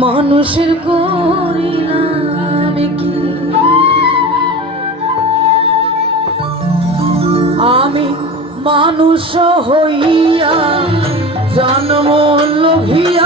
মানুষের করিলাম কি? আমি মানুষ হইয়া জন্ম লভিয়া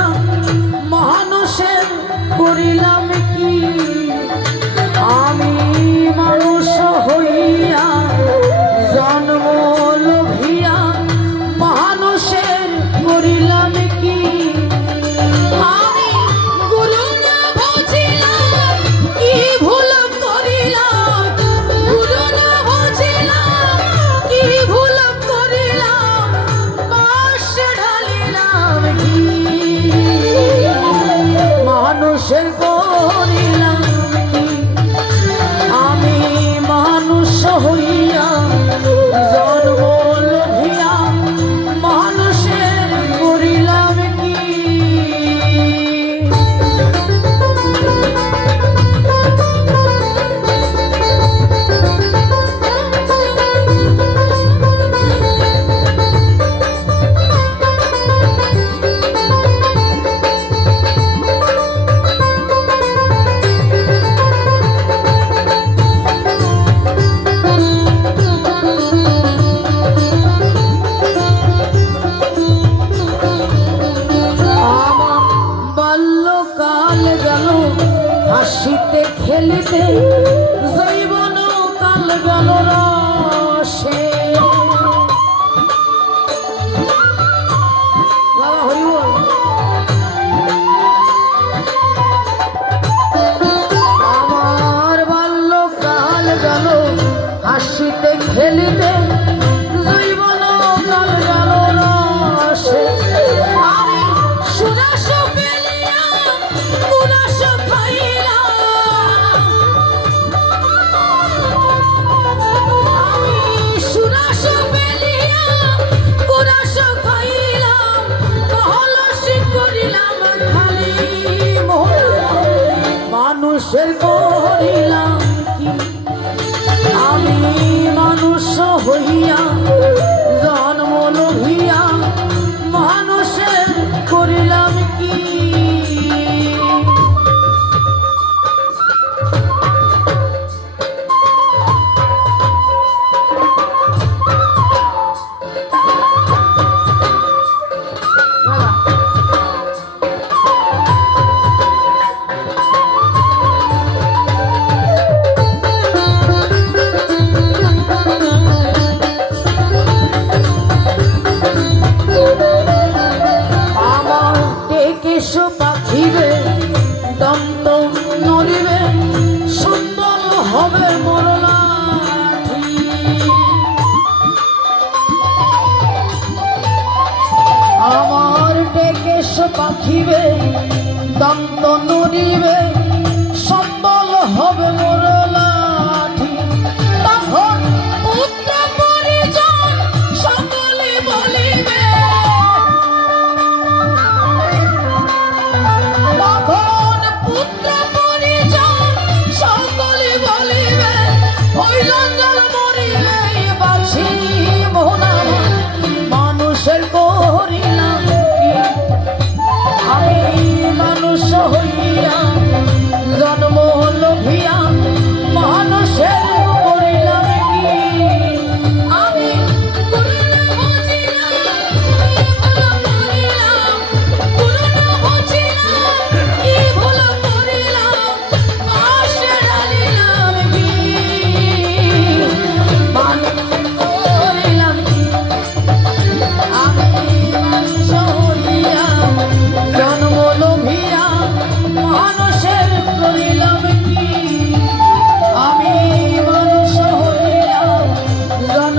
হাসিতে খেলিতে জৈবন কাল গেল রসে। el দেশ পাখিবে দন্ত নড়িবে সম্বল হবে মোরলা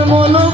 mono